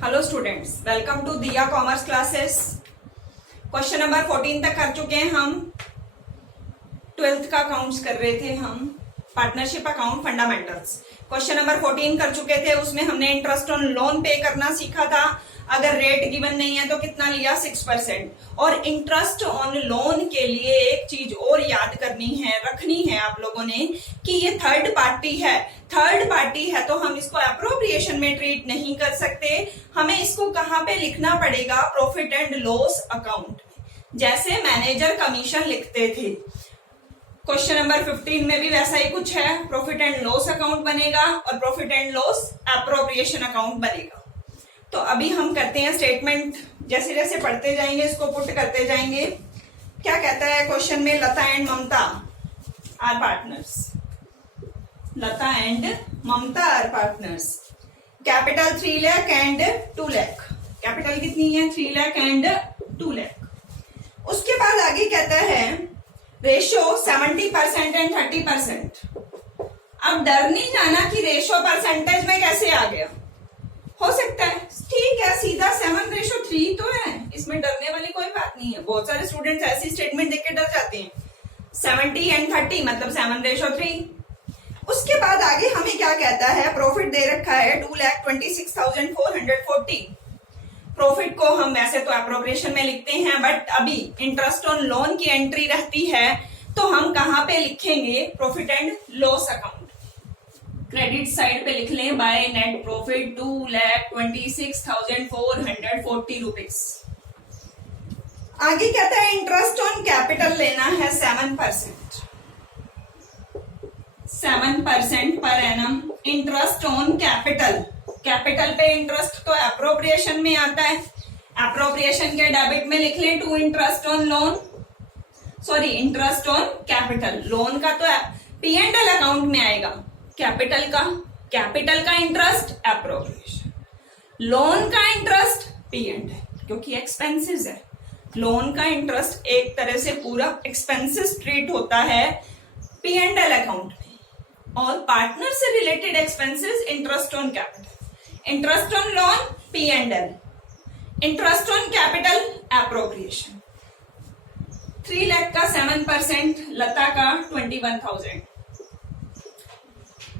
Hello students, welcome to दिया commerce classes. Question number 14 तक कर चुके हैं हम। 12th का अकाउंट्स कर रहे थे हम, partnership account fundamentals. Question number 14 कर चुके थे, उसमें हमने इंटरेस्ट ऑन लोन पे करना सीखा था। अगर रेट गिवन नहीं है तो कितना लिया, 6%। और इंटरेस्ट ऑन लोन के लिए एक चीज और याद करनी है, रखनी है आप लोगों ने, कि ये थर्ड पार्टी है। थर्ड पार्टी है तो हम इसको अप्रोप्रिएशन में ट्रीट नहीं कर सकते। हमें इसको कहां पे लिखना पड़ेगा, प्रॉफिट एंड लॉस अकाउंट, जैसे मैनेजर कमीशन लिखते थे। क्वेश्चन नंबर 15 में भी वैसा ही कुछ है, प्रॉफिट एंड लॉस अकाउंट बनेगा और profit and loss appropriation account बनेगा। तो अभी हम करते हैं स्टेटमेंट, जैसे जैसे पढ़ते जाएंगे इसको पुट करते जाएंगे। क्या कहता है क्वेश्चन में, Lata and Mamata are partners. Lata and Mamata are partners. Capital 3 lakh and 2 lakh. Capital कितनी है, 3 लाख एंड 2 लाख। उसके बाद आगे कहता है रेशो 70% एंड 30%। अब डर नहीं जाना कि रेशो परसेंटेज में कैसे आ गया, हो सकता है ठीक है सीधा 7:3 तो है, इसमें डरने वाली कोई बात नहीं है। बहुत सारे स्टूडेंट्स ऐसी स्टेटमेंट देख के डर जाते हैं। 70 एंड 30 मतलब 7:3। उसके बाद आगे हमें क्या कहता है, प्रॉफिट दे रखा है 2,26,440। प्रॉफिट को हम वैसे तो एप्रोप्रिएशन में लिखते हैं, बट अभी इंटरेस्ट ऑन लोन की एंट्री रहती है तो हम कहां पे लिखेंगे, profit and loss account. Credit side पे लिख लें, बाय नेट प्रॉफिट 2,26,440 रुपीज। आगे कहता है इंटरेस्ट ऑन कैपिटल लेना है 7%। 7% per annum interest on capital. Capital पे इंटरेस्ट तो एप्रोप्रिएशन में आता है, एप्रोप्रिएशन के डेबिट में लिख लें to interest on loan, sorry interest on capital. Loan का तो P&L अकाउंट में आएगा, कैपिटल का इंटरेस्ट एप्रोप्रिएशन, लोन का इंटरेस्ट P&L, क्योंकि एक्सपेंसेस है। लोन का इंटरेस्ट एक तरह से पूरा एक्सपेंसेस ट्रीट होता है P&L अकाउंट में, और पार्टनर से related expenses interest on capital. Interest on loan P&L, interest on capital appropriation. 3 lakh का 7%, लता का 21,000।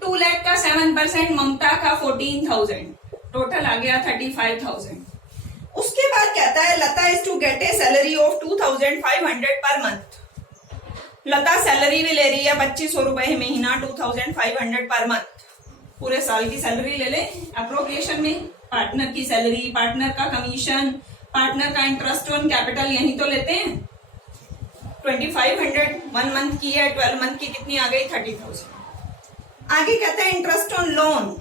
2 लाख का 7%, ममता का 14,000। टोटल आ गया 35,000। उसके बाद कहता है Lata is to get a salary of 2,500 per month. Lata salary भी ले रही है 2,500 रुपए महीना, 2,500 पर मंथ। पूरे साल की सैलरी ले ले एप्रोप्रिएशन में। पार्टनर की सैलरी, पार्टनर का कमीशन, पार्टनर का इंटरेस्ट ऑन कैपिटल, यही तो लेते हैं। 2,500 1 मंथ की है, 12 मंथ की कितनी आ गई, 30,000। आगे कहता है interest on loan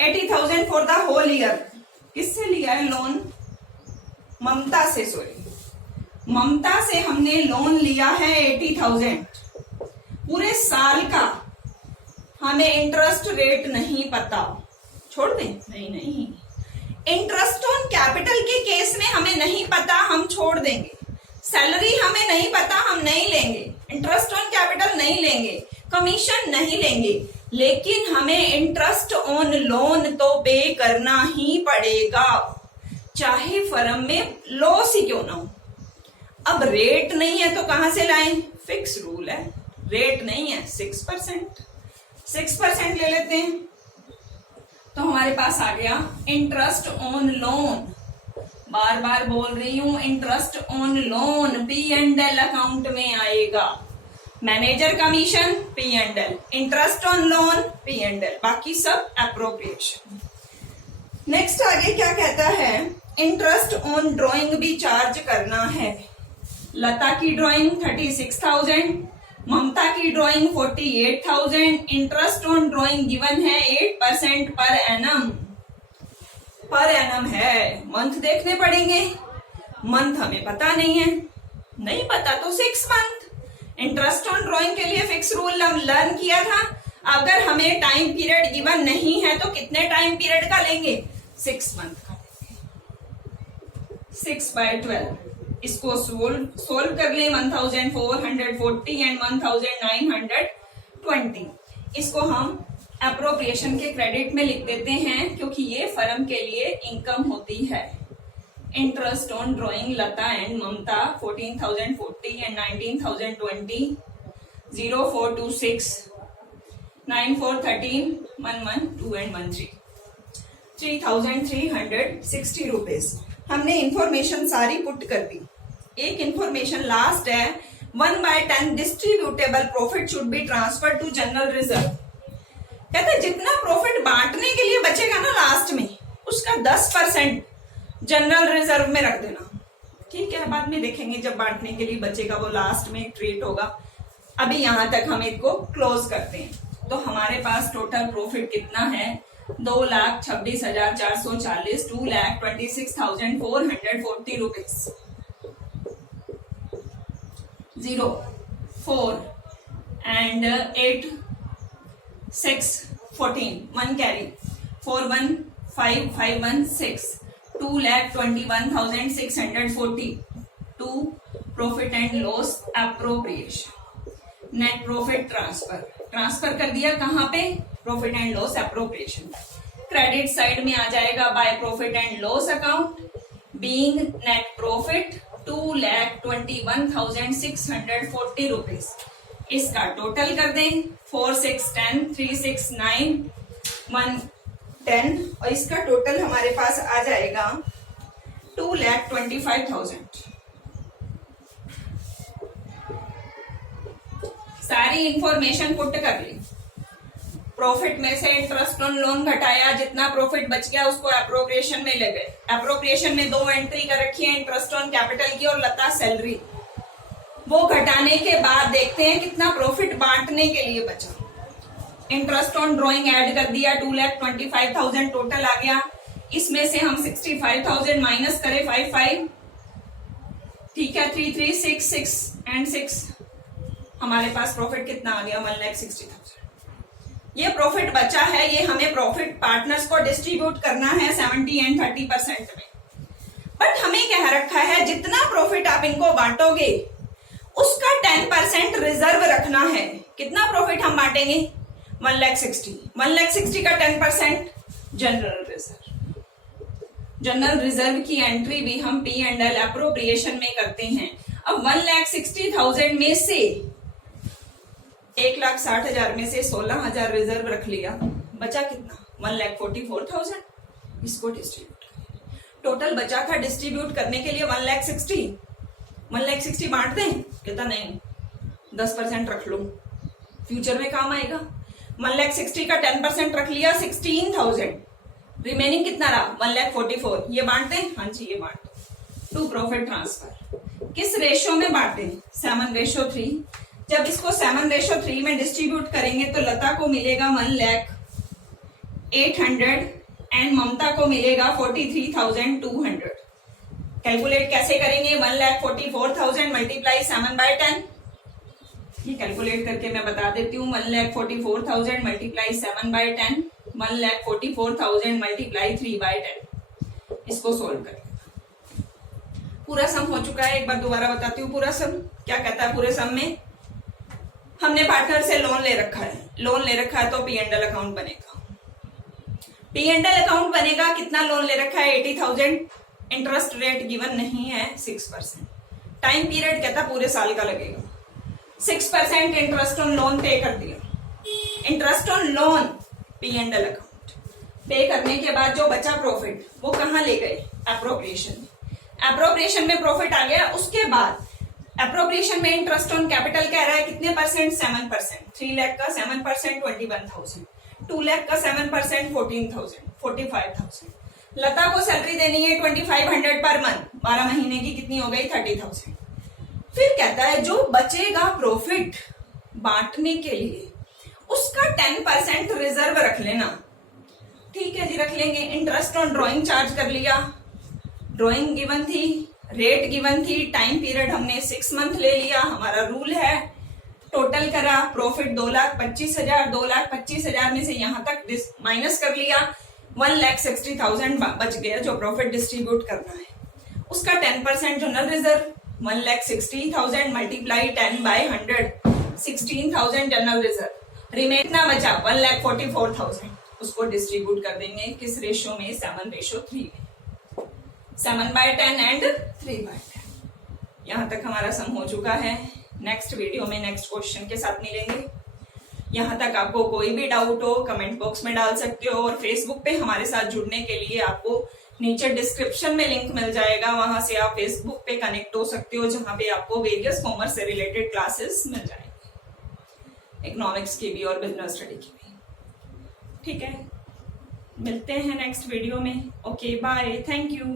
80,000 for the whole year. किससे लिया है लोन, ममता से, सॉरी ममता से हमने लोन लिया है 80,000 पूरे साल का। हमें इंटरेस्ट रेट नहीं पता, छोड़ दें, नहीं इंटरेस्ट ऑन कैपिटल के केस में हमें नहीं पता, हम छोड़ देंगे। सैलरी हमें नहीं पता, हम नहीं लेंगे। इंटरेस्ट ऑन कैपिटल नहीं लेंगे, कमीशन नहीं लेंगे, लेकिन हमें इंटरेस्ट ऑन लोन तो पे करना ही पड़ेगा, चाहे फर्म में लॉस ही क्यों ना हो। अब रेट नहीं है तो कहां से लाएं, फिक्स रूल है, रेट नहीं है 6% ले लेते हैं। तो हमारे पास आ गया इंटरेस्ट ऑन लोन, बार बार बोल रही हूं, interest on loan P&L account में आएगा। Manager commission P&L, interest on loan P&L, बाकी सब एप्रोप्रिएशन। नेक्स्ट आगे क्या कहता है, इंटरेस्ट ऑन ड्राइंग भी चार्ज करना है। लता की ड्राइंग 36,000, ममता की drawing 48,000। Interest on drawing given है 8% पर एनम। पर एनम है, मंथ देखने पड़ेंगे, मंथ हमें पता नहीं है, नहीं पता तो 6 मंथ। इंटरेस्ट ऑन ड्राइंग के लिए फिक्स रूल हम लर्न किया था। अगर हमें टाइम पीरियड गिवन नहीं है तो कितने टाइम पीरियड का लेंगे, 6 मंथ का। 6/12 इसको सोल्व कर ले, 1,440 एंड 1,920। इसको हम अप्रोप्रिएशन के क्रेडिट में लिख देते हैं क्योंकि ये फर्म के लिए इनकम होती है। Interest on drawing Lata and Mamta 14,040 and 19,020 0426 9413 112 and 13 3,360 rupees. हमने इंफॉर्मेशन सारी पुट कर दी। एक इंफॉर्मेशन लास्ट है 1/10 distributable profit should be transfer to general reserve. कहते हैं जितना प्रॉफिट बांटने के लिए बचेगा ना लास्ट में उसका 10% जनरल रिजर्व में रख देना। ठीक है, बाद में देखेंगे जब बांटने के लिए बचेगा वो लास्ट में ट्रीट होगा। अभी यहां तक हम इसको क्लोज करते हैं। तो हमारे पास टोटल प्रॉफिट कितना है 2,26,440 2,26,440 rupees 0 4 and 8 6 14 1 carry 4 1 5 5 1 6 2,21,640 2 profit and loss appropriation. Net profit transfer कर दिया कहां पे profit and loss appropriation. Credit side में आ जाएगा by profit and loss account being net profit 2,21,640 rupees. इसका टोटल कर दें 4 6 10 3 6 9 1 10 और इसका टोटल हमारे पास आ जाएगा 2,25,000। सारी इंफॉर्मेशन पुट कर ली। प्रॉफिट में से इंटरेस्ट ऑन लोन घटाया, जितना प्रॉफिट बच गया उसको एप्रोप्रिएशन में ले गए। एप्रोप्रिएशन में 2 एंट्री कर रखी है, इंटरेस्ट ऑन कैपिटल की और लता सैलरी। वो घटाने के बाद देखते हैं कितना प्रॉफिट बांटने के लिए बचा। इंटरेस्ट ऑन ड्रॉइंग ऐड कर दिया 2,25,000 टोटल आ गया। इसमें से हम 65,000 माइनस करें 55, ठीक है 3 3 6 6 एंड 6 हमारे पास प्रॉफिट कितना आ गया 1,60,000। ये प्रॉफिट बचा है, ये हमें प्रॉफिट पार्टनर्स को डिस्ट्रीब्यूट करना है 70 एंड 30% में। बट हमें कह रखा है जितना प्रॉफिट आप इनको बांटोगे उसका 10% रिजर्व रखना है। कितना प्रॉफिट हम बांटेंगे 1,60,000 का 10% जनरल रिजर्व। जनरल रिजर्व की एंट्री भी हम P&L एप्रोप्रिएशन में करते हैं। अब 1,60,000 में से 1,60,000 में से 16,000 रिजर्व रख लिया, बचा कितना 1,44,000। इसको डिस्ट्रीब्यूट टोटल बचा था डिस्ट्रीब्यूट करने के लिए 1,60,000 बांट दें। कहता नहीं 10% रख लो फ्यूचर में काम आएगा। 1,60,000 का 10% रख लिया 16,000, रिमेनिंग कितना रहा 1,44,000। ये बांट दें, हाँ जी ये बांट। टू प्रॉफिट ट्रांसफर किस रेशियो में बांटे 7:3। जब इसको 7:3 में डिस्ट्रीब्यूट करेंगे तो लता को मिलेगा 1,08,000 एंड ममता को मिलेगा 43,200। कैलकुलेट कैसे करेंगे 1,44,000 मल्टीप्लाई 7/10। ये कैलकुलेट करके मैं बता देती हूँ 1,44,000 मल्टीप्लाई 7/10 1,44,000 मल्टीप्लाई 3/10। इसको सोल्व करें। पूरा सम हो चुका है, एक बार दोबारा बताती हूँ। पूरा सम क्या कहता है, पूरे सम में हमने पार्टनर से लोन ले रखा है। लोन ले रखा है तो P&L अकाउंट बनेगा। P&L अकाउंट बनेगा, कितना लोन ले रखा है 80,000। इंटरेस्ट रेट गिवन नहीं है 6%। टाइम पीरियड कहता पूरे साल का लगेगा। 6% इंटरेस्ट ऑन लोन पे कर दिया। Interest on loan P&L account पे करने के बाद जो बचा प्रॉफिट वो कहाँ ले गए एप्रोप्रिएशन। एप्रोप्रिएशन में प्रॉफिट आ गया। उसके बाद एप्रोप्रिएशन में इंटरेस्ट ऑन कैपिटल कह रहा है कितने परसेंट 7%। 3 लाख का 7% 21,000। 2 लाख का 7% 14,000 45,000। लता को सैलरी देनी है 2,500 पर मंथ, 12 महीने की कितनी हो गई 30,000। फिर कहता है जो बचेगा प्रॉफिट बांटने के लिए उसका 10% रिजर्व रख लेना। ठीक है जी, रख लेंगे। इंटरेस्ट ऑन ड्रॉइंग चार्ज कर लिया, ड्रॉइंग गिवन थी, रेट गिवन थी, टाइम पीरियड हमने 6 मंथ ले लिया, हमारा रूल है। टोटल करा प्रॉफिट 2,25,000, 2,25,000 में से यहां तक माइनस कर लिया 1,60,000 बच गया जो प्रॉफिट डिस्ट्रीब्यूट करना है। उसका 10% general reserve 1,60,000 multiply 10/100 16,000 general reserve. Remain कितना बचा 1,44,000, उसको डिस्ट्रीब्यूट कर देंगे किस रेशो में, 7:3 में, 7/10 एंड 3/10। यहां तक हमारा सम हो चुका है। नेक्स्ट वीडियो में नेक्स्ट क्वेश्चन के साथ मिलेंगे। यहां तक आपको कोई भी डाउट हो कमेंट बॉक्स में डाल सकते हो, और फेसबुक पे हमारे साथ जुड़ने के लिए आपको नीचे डिस्क्रिप्शन में लिंक मिल जाएगा, वहां से आप फेसबुक पे कनेक्ट हो सकते हो, जहां पे आपको वेरियस कॉमर्स से रिलेटेड क्लासेस मिल जाएंगे, इकोनॉमिक्स की भी और बिजनेस स्टडी की भी। ठीक है, मिलते हैं नेक्स्ट वीडियो में। Okay bye, thank you.